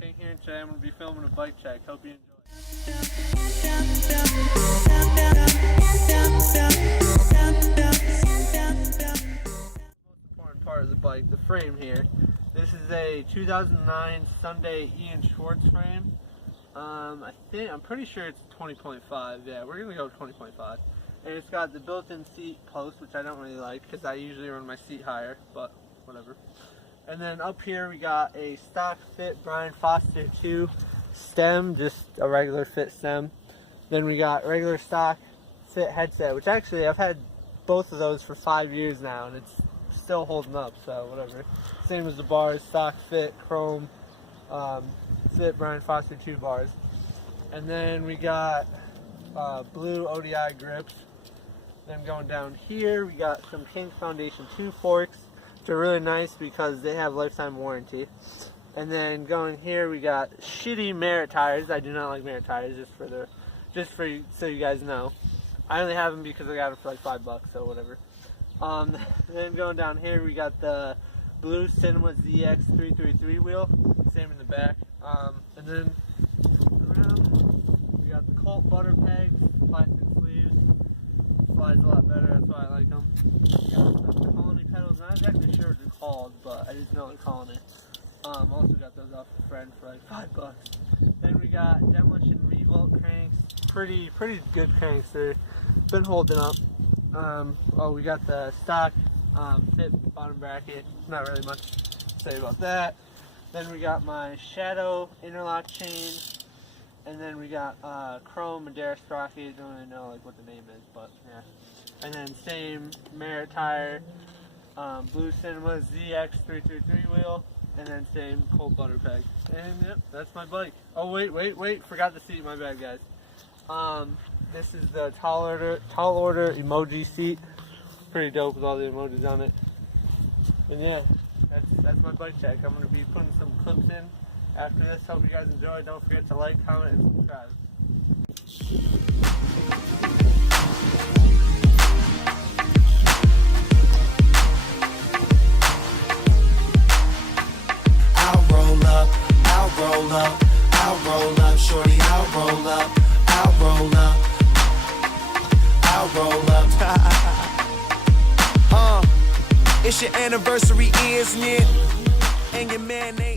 King here, and today I'm going to be filming a bike check. Hope you enjoy. Most important part of the bike, the frame here. This is a 2009 Sunday Ian Schwartz frame. I'm pretty sure it's 20.5. Yeah, we're going to go with 20.5. And it's got the built-in seat post, which I don't really like because I usually run my seat higher, but whatever. And then up here we got a stock fit Brian Foster 2 stem, just a regular fit stem. Then we got regular stock fit headset, which actually I've had both of those for 5 years now, and it's still holding up, so whatever. Same as the bars, stock fit chrome fit Brian Foster 2 bars. And then we got blue ODI grips. Then going down here we got some Hank Foundation 2 forks. They're really nice because they have lifetime warranty. And then going here we got shitty Merit tires. I do not like Merit tires, so you guys know. I only have them because I got them for like $5, so whatever. Then going down here we got the blue Cinema ZX333 wheel, same in the back. And then around we got the Colt butter pegs, plastic sleeves. Flies a lot better, that's why I like them. Got some Colony pedals, not exactly sure what they're called, but I just know what they're calling it. Also got those off a friend for like $5. Then we got Demolition Revolt cranks, pretty good cranks. They've been holding up. We got the stock fit bottom bracket. Not really much to say about that. Then we got my Shadow interlock chain. And then we got chrome Madera sprocket. Don't really know like what the name is, but yeah. And then same Merit tire, blue Cinema ZX333 wheel, and then same Colt butter peg. And yep, that's my bike. Oh wait, forgot the seat. My bad, guys. This is the tall order emoji seat. Pretty dope with all the emojis on it. And yeah, that's my bike check. I'm gonna be putting some clips in after this. Hope you guys enjoy. Don't forget to like, comment, and subscribe. I'll roll up, shorty, I'll roll up, it's your anniversary, isn't it? And your man ain't